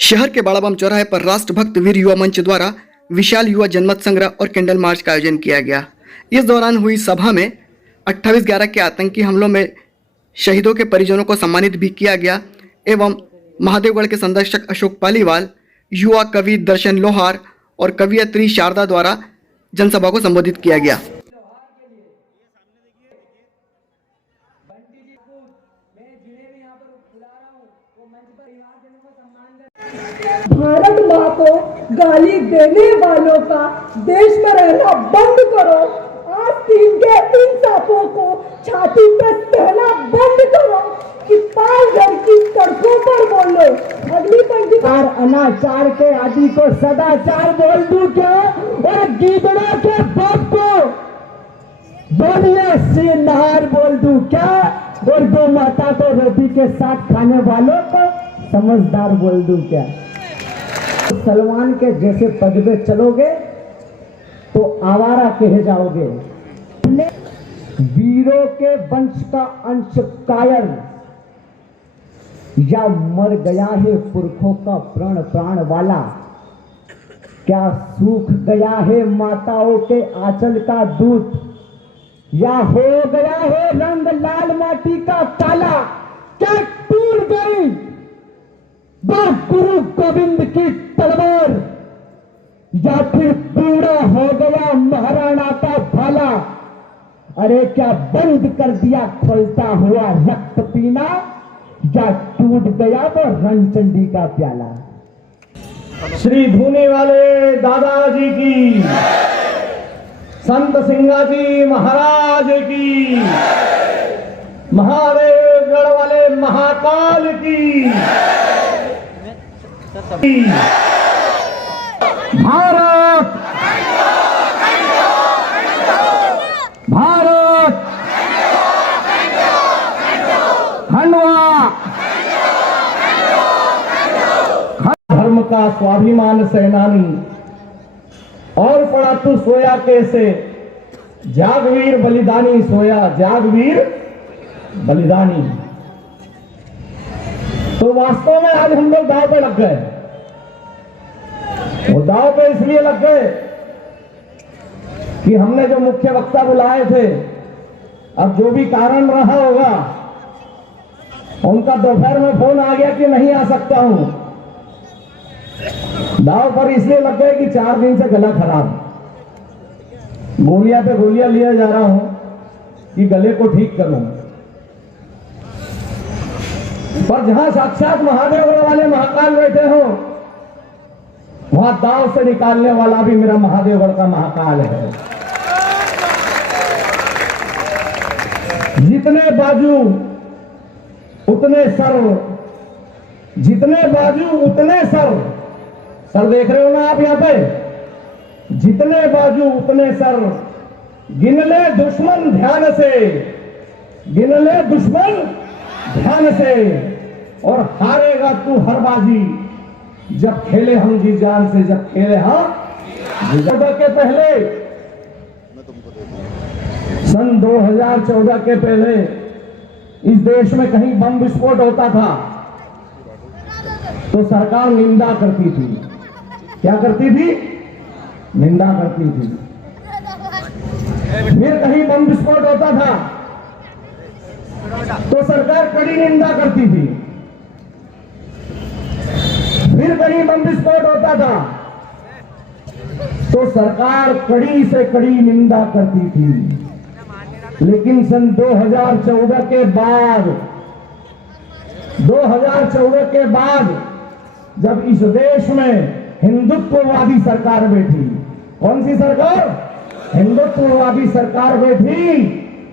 शहर के बाड़ाबम चौराहे पर राष्ट्रभक्त वीर युवा मंच द्वारा विशाल युवा जनमत संग्रह और कैंडल मार्च का आयोजन किया गया। इस दौरान हुई सभा में 28/11 के आतंकी हमलों में शहीदों के परिजनों को सम्मानित भी किया गया एवं महादेवगढ़ के संरक्षक अशोक पालीवाल, युवा कवि दर्शन लोहार और कवियत्री शारदा द्वारा जनसभा को संबोधित किया गया। भारत माँ को गाली देने वालों का देश में रहना बंद करो। आज चीन के इन सांपों को छाती पे सहना बंद करो कि पालघर की सड़कों पर बोलो। अगली पंक्ति अनाचार के आदि को सदाचार बोल दूं क्या, और गीदड़ा के बाप को बोलिए से नहार बोल दूं क्या, और गौ माता को रोटी के साथ खाने वालों को समझदार बोल दूं क्या। सलमान के जैसे पद पे चलोगे तो आवारा कहे जाओगे। वीरों के वंश का अंश कायर, या मर गया है पुरखों का प्राण वाला, क्या सूख गया है माताओं के आंचल का दूध, या हो गया है रंग लाल माटी का काला, क्या टूट गई गुरु गोविंद की तलवार, या फिर बूढ़ा हो गया महाराणा का भाला। अरे क्या बंद कर दिया खोलता हुआ रक्त पीना, या टूट गया वो रणचंडी का प्याला। श्री धूने वाले दादाजी की, संत सिंगाजी महाराज की, महादेवगढ़ वाले महाकाल की। भारत भारत खंडवा धर्म का स्वाभिमान सेनानी, और पड़ा तू सोया कैसे, जागवीर बलिदानी सोया, जागवीर बलिदानी। तो वास्तव में आज हम लोग दांव पे लग गए। वो दांव पे इसलिए लग गए कि हमने जो मुख्य वक्ता बुलाए थे, अब जो भी कारण रहा होगा, उनका दोपहर में फोन आ गया कि नहीं आ सकता हूं। दांव पर इसलिए लग गए कि 4 दिन से गला खराब, गोलियां पे गोलियां लिया जा रहा हूं कि गले को ठीक करूं। पर जहां साक्षात महादेव वाले महाकाल बैठे हो, वहां दांव से निकालने वाला भी मेरा महादेवगढ़ का महाकाल है। जितने बाजू उतने सर, जितने बाजू उतने सर। सर देख रहे हो ना आप यहां पे, जितने बाजू उतने सर। गिन ले दुश्मन ध्यान से, गिन ले दुश्मन ध्यान से, और हारेगा तू हर बाजी, जब खेले हम जी जान से, जब खेले हम के पहले, सन 2014 के पहले इस देश में कहीं बम विस्फोट होता था तो सरकार निंदा करती थी। क्या करती थी? निंदा करती थी। फिर कहीं बम विस्फोट होता था तो सरकार कड़ी निंदा करती थी। फिर कहीं बम विस्फोट होता था तो सरकार कड़ी से कड़ी निंदा करती थी। लेकिन सन 2014 के बाद, 2014 के बाद जब इस देश में हिंदुत्ववादी सरकार बैठी, कौन सी सरकार? हिंदुत्ववादी सरकार बैठी,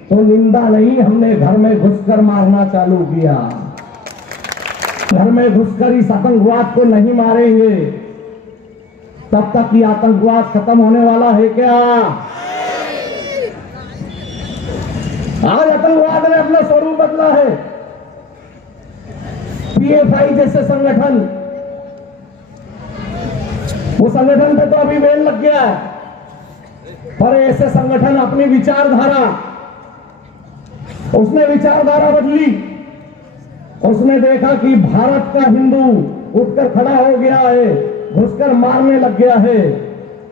तो निंदा नहीं, हमने घर में घुसकर मारना चालू किया। घर में घुसकर इस आतंकवाद को नहीं मारेंगे तब तक ये आतंकवाद खत्म होने वाला है क्या? आज आतंकवाद ने अपना स्वरूप बदला है। पीएफआई जैसे संगठन, वो संगठन पे तो अभी बैन लग गया है, पर ऐसे संगठन अपनी विचारधारा, उसने विचारधारा बदली। उसने देखा कि भारत का हिंदू उठकर खड़ा हो गया है, घुसकर मारने लग गया है।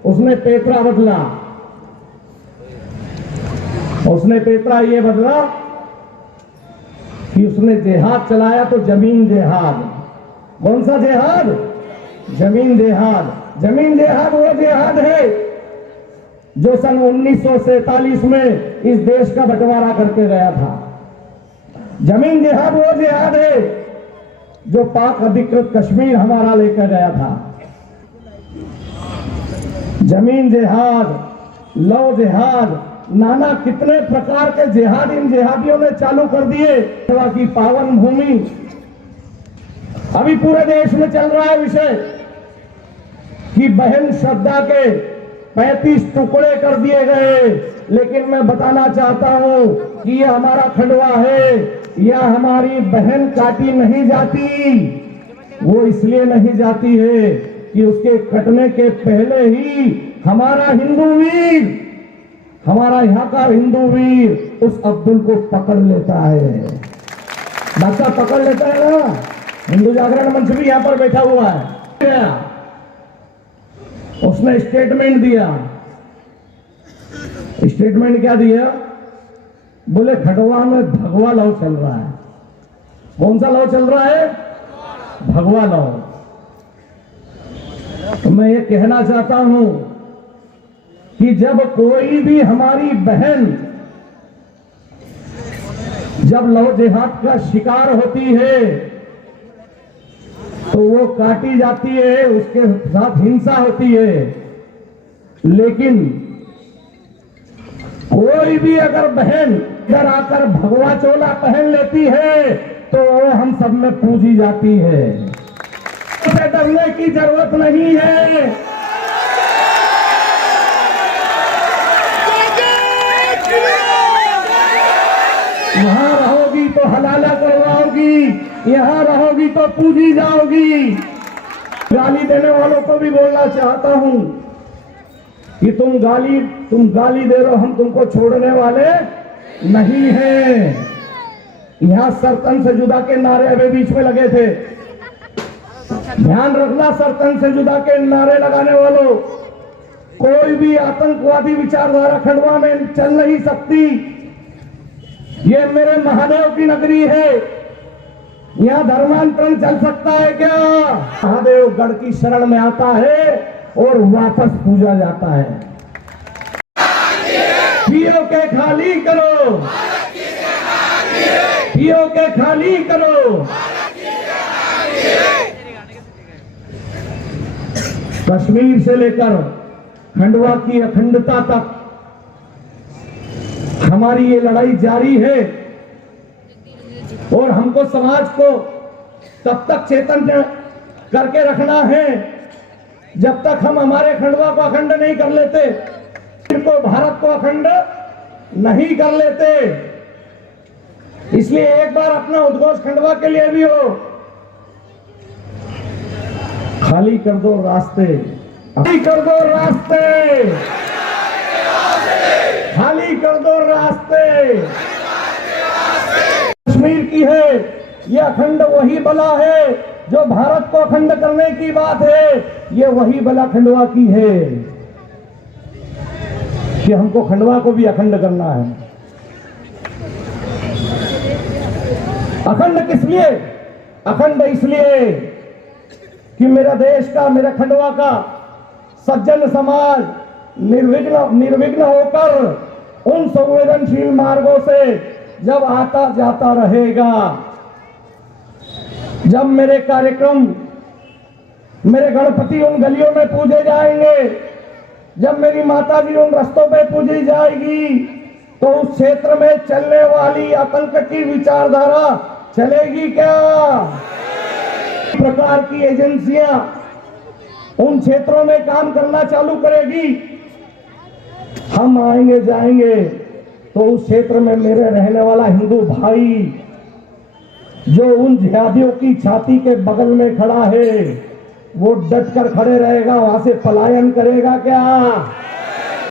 उसने पेपरा बदला, उसने पेपरा ये बदला कि उसने जिहाद चलाया तो जमीन जिहाद। कौन सा जिहाद? जमीन जिहाद। जमीन जिहाद वो जिहाद है जो सन 1947 में इस देश का बंटवारा करके गया था। जमीन जिहाद वो जिहाद है जो पाक अधिकृत कश्मीर हमारा लेकर गया था। जमीन जिहाद, लौ जिहाद, नाना कितने प्रकार के जिहाद इन जिहादियों ने चालू कर दिए। की पावन भूमि अभी पूरे देश में चल रहा है विषय कि बहन श्रद्धा के 35 टुकड़े कर दिए गए। लेकिन मैं बताना चाहता हूं कि यह हमारा खंडवा है, यह हमारी बहन काटी नहीं जाती। वो इसलिए नहीं जाती है कि उसके कटने के पहले ही हमारा हिंदू वीर, हमारा यहाँ का हिंदू वीर उस अब्दुल को पकड़ लेता है। बादशाह पकड़ लेता है ना। हिंदू जागरण मंच भी यहां पर बैठा हुआ है। उसने स्टेटमेंट दिया। स्टेटमेंट क्या दिया? बोले खंडवा में भगवा लौ चल रहा है। कौन सा लौ चल रहा है? भगवा लौ। तो मैं ये कहना चाहता हूं कि जब कोई भी हमारी बहन जब लौ जिहाद का शिकार होती है तो वो काटी जाती है, उसके साथ हिंसा होती है। लेकिन कोई भी अगर बहन इधर आकर भगवा चोला पहन लेती है तो वो हम सब में पूजी जाती है। उसे डरने की जरूरत नहीं है। यहां रहोगी तो हलाला करवाओगी, यहां रहोगी तो पूजी जाओगी। गाली देने वालों को भी बोलना चाहता हूं कि तुम गाली दे रहे हो, हम तुमको छोड़ने वाले नहीं हैं। यहां सरतन से जुदा के नारे अभी बीच में लगे थे। ध्यान रखना, सरतन से जुदा के नारे लगाने वालों, कोई भी आतंकवादी विचारधारा खंडवा में चल नहीं सकती। ये मेरे महादेव की नगरी है, यहाँ धर्मांतरण चल सकता है क्या? महादेव गढ़ की शरण में आता है और वापस पूजा जाता है। पियो के खाली करो, पियो के खाली करो। कश्मीर से लेकर खंडवा की अखंडता तक हमारी ये लड़ाई जारी है और हमको समाज को तब तक चेतन करके रखना है जब तक हम हमारे खंडवा को अखंड नहीं कर लेते, को भारत को अखंड नहीं कर लेते। इसलिए एक बार अपना उद्घोष खंडवा के लिए भी हो। खाली कर दो रास्ते, खाली कर दो रास्ते, खाली कर दो रास्ते। कश्मीर की है ये अखंड वही बला है जो भारत को अखंड करने की बात है। ये वही बला खंडवा की है कि हमको खंडवा को भी अखंड करना है। अखंड किस लिए? अखंड इसलिए कि मेरा देश का, मेरा खंडवा का सज्जन समाज निर्विघ्न होकर उन संवेदनशील मार्गों से जब आता जाता रहेगा, जब मेरे कार्यक्रम, मेरे गणपति उन गलियों में पूजे जाएंगे, जब मेरी माता जी उन रास्तों पे पूजी जाएगी, तो उस क्षेत्र में चलने वाली आतंक की विचारधारा चलेगी क्या? प्रकार की एजेंसियां उन क्षेत्रों में काम करना चालू करेगी। हम आएंगे जाएंगे तो उस क्षेत्र में मेरे रहने वाला हिंदू भाई जो उन जिहादियों की छाती के बगल में खड़ा है वो डट कर खड़े रहेगा, वहां से पलायन करेगा क्या?